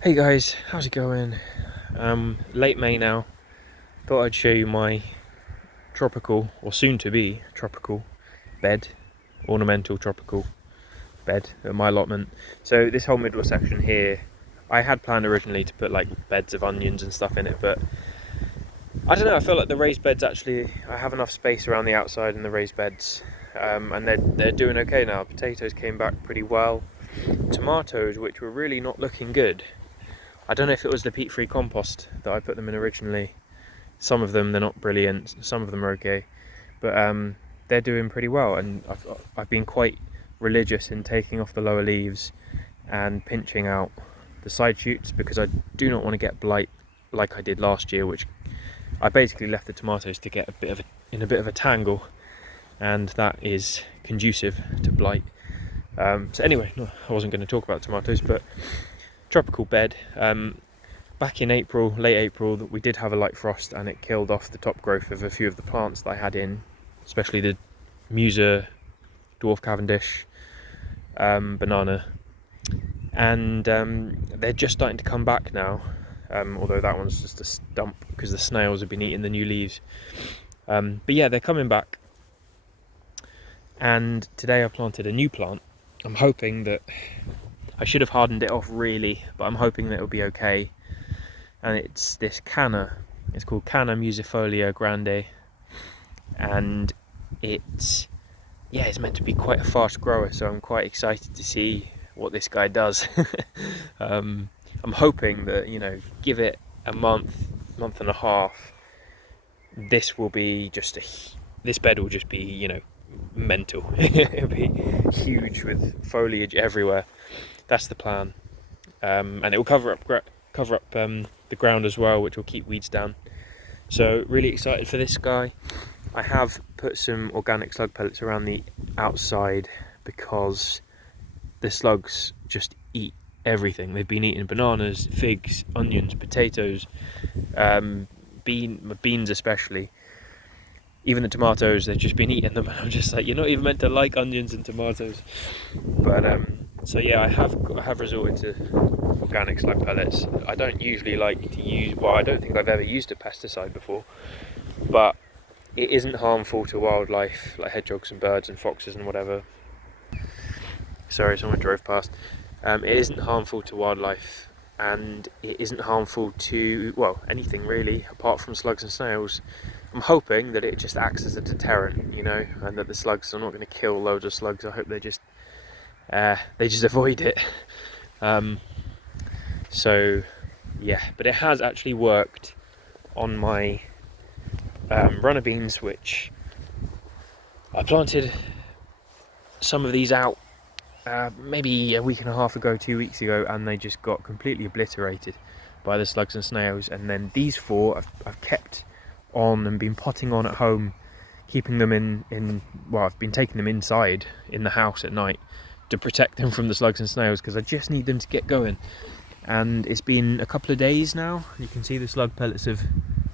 Hey guys, how's it going? Late May now. Thought I'd show you my tropical, or soon to be tropical bed, ornamental tropical bed at my allotment. So this whole middle section here, I had planned originally to put like beds of onions and stuff in it, but I don't know, I feel like the raised beds actually, I have enough space around the outside in the raised beds, and they're doing okay now. Potatoes came back pretty well. Tomatoes, which were really not looking good, I don't know if it was the peat-free compost that I put them in originally. Some of them, they're not brilliant, some of them are okay, but they're doing pretty well, and I've been quite religious in taking off the lower leaves and pinching out the side shoots, because I do not want to get blight like I did last year, which I basically left the tomatoes to get in a bit of a tangle, and that is conducive to blight. So anyway, no, I wasn't going to talk about tomatoes, but tropical bed. Back in April, late April, that we did have a light frost, and it killed off the top growth of a few of the plants that I had in, especially the Musa, dwarf Cavendish, banana, and they're just starting to come back now. Although that one's just a stump because the snails have been eating the new leaves. But yeah, they're coming back. And today I planted a new plant. I'm hoping that I should have hardened it off really, but I'm hoping that it'll be okay. And it's this canna. It's called Canna musifolia grande, and it's meant to be quite a fast grower. So I'm quite excited to see what this guy does. I'm hoping that, give it a month and a half. This will be this bed will just be, mental. It'll be huge with foliage everywhere. That's the plan, and it will cover up the ground as well, which will keep weeds down. So really excited for this guy. I have put some organic slug pellets around the outside because the slugs just eat everything. They've been eating bananas, figs, onions, potatoes, beans especially. Even the tomatoes, they've just been eating them. I'm just like, you're not even meant to like onions and tomatoes. But so yeah, I have resorted to organic slug pellets. I don't usually like to use, well, I don't think I've ever used a pesticide before, but it isn't harmful to wildlife like hedgehogs and birds and foxes and whatever. Sorry, someone drove past. It isn't harmful to wildlife, and it isn't harmful to, well, anything really, apart from slugs and snails. I'm hoping that it just acts as a deterrent, and that the slugs are not going to kill loads of slugs. I hope they just avoid it. So yeah, but it has actually worked on my runner beans, which I planted some of these out maybe a week and a half ago, 2 weeks ago, and they just got completely obliterated by the slugs and snails. And then these four I've kept on and been potting on at home, keeping them in well, I've been taking them inside in the house at night to protect them from the slugs and snails, because I just need them to get going. And it's been a couple of days now. You can see the slug pellets have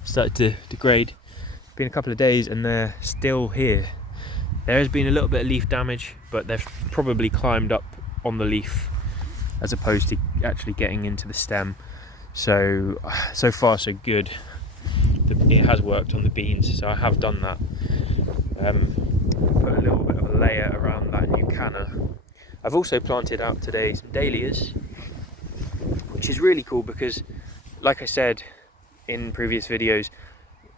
started to degrade. It's been a couple of days and they're still here. There has been a little bit of leaf damage, but they've probably climbed up on the leaf as opposed to actually getting into the stem. So far so good. It has worked on the beans, so I have done that. Put a little bit of a layer around that new canna. I've also planted out today some dahlias, which is really cool because, like I said in previous videos,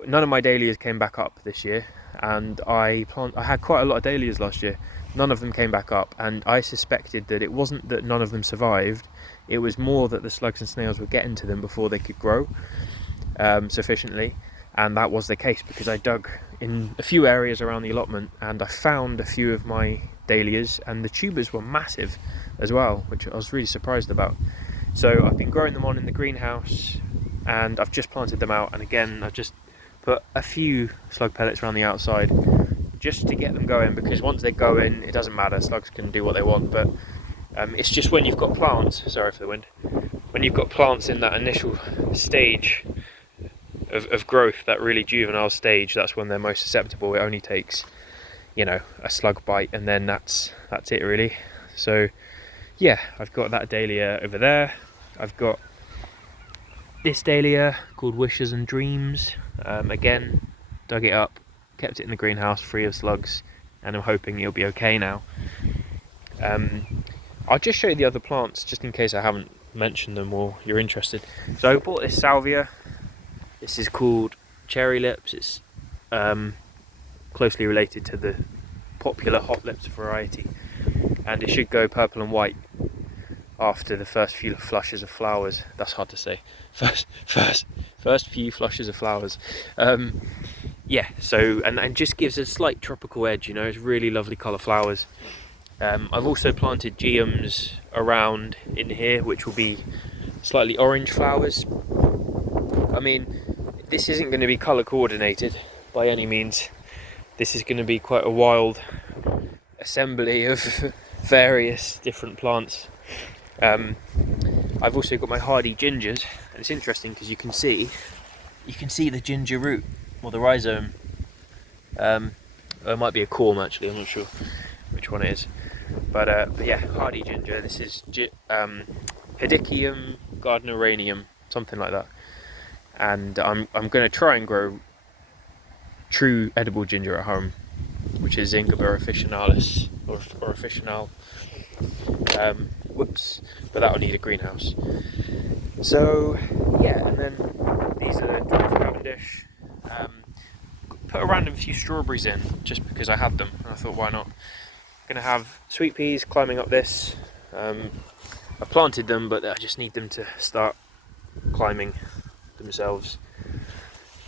none of my dahlias came back up this year, and I had quite a lot of dahlias last year. None of them came back up, and I suspected that it wasn't that none of them survived, it was more that the slugs and snails were getting to them before they could grow sufficiently. And that was the case, because I dug in a few areas around the allotment and I found a few of my dahlias, and the tubers were massive as well, which I was really surprised about. So I've been growing them on in the greenhouse, and I've just planted them out, and again I've just put a few slug pellets around the outside just to get them going, because once they go in, it doesn't matter, slugs can do what they want. But it's just when you've got plants, sorry for the wind, when you've got plants in that initial stage of growth, that really juvenile stage, that's when they're most susceptible. It only takes, a slug bite, and then that's it really. So yeah, I've got that dahlia over there. I've got this dahlia called Wishes and Dreams. Again, dug it up, kept it in the greenhouse free of slugs, and I'm hoping it'll be okay now. I'll just show you the other plants just in case I haven't mentioned them or you're interested. So I bought this salvia. This is called Cherry Lips. It's closely related to the popular Hot Lips variety, and it should go purple and white after the first few flushes of flowers. That's hard to say. First few flushes of flowers. Yeah, so and just gives a slight tropical edge, you know. It's really lovely colour flowers. I've also planted geums around in here, which will be slightly orange flowers. I mean, this isn't going to be colour coordinated by any means. This is going to be quite a wild assembly of various different plants. I've also got my hardy gingers, and it's interesting because you can see the ginger root or the rhizome. It might be a corm actually, I'm not sure which one it is. But yeah, hardy ginger. This is Hedychium gardneranium, something like that. And I'm going to try and grow true edible ginger at home, which is Zingiber officinalis or officinal. Whoops, but that'll need a greenhouse. So yeah, and then these are dwarf Cavendish. Put a random few strawberries in just because I had them, and I thought, why not? Gonna have sweet peas climbing up this. I've planted them, but I just need them to start climbing themselves.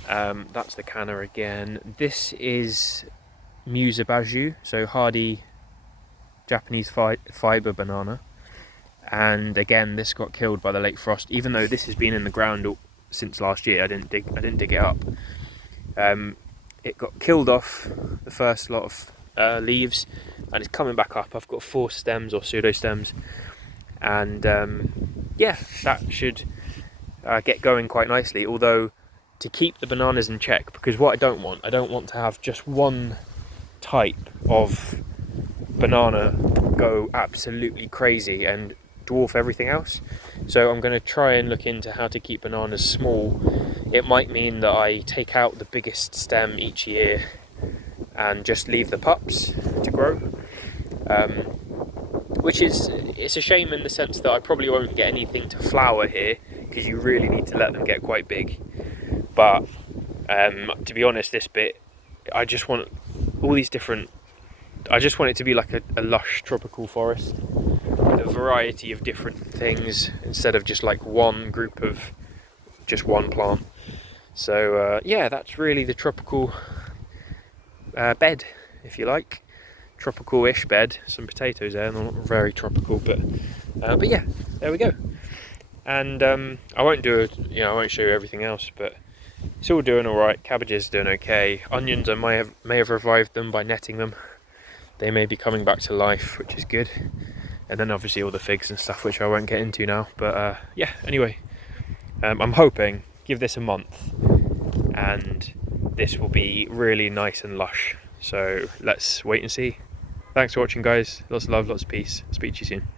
That's the canna again. This is Musa Baju, so hardy Japanese fibre banana. And again, this got killed by the late frost. Even though this has been in the ground since last year, I didn't dig it up. It got killed off the first lot of leaves, and it's coming back up. I've got 4 stems or pseudo stems, and yeah, that should get going quite nicely. Although, to keep the bananas in check, because what I don't want to have just one type of banana go absolutely crazy and dwarf everything else. So I'm going to try and look into how to keep bananas small. It might mean that I take out the biggest stem each year and just leave the pups to grow, which it's a shame in the sense that I probably won't get anything to flower here, because you really need to let them get quite big. But to be honest, this bit, I just want all these different, I just want it to be like a lush tropical forest, a variety of different things instead of just like one group of just one plant. So yeah, that's really the tropical bed, if you like. Tropical-ish bed. Some potatoes there, not very tropical, but yeah, there we go. And I won't do it, you know, I won't show you everything else, but it's all doing all right. Cabbage is doing okay. Onions, I may have revived them by netting them. They may be coming back to life, which is good. And then obviously all the figs and stuff, which I won't get into now. But yeah, anyway, I'm hoping, give this a month, and this will be really nice and lush. So let's wait and see. Thanks for watching, guys. Lots of love, lots of peace. Speak to you soon.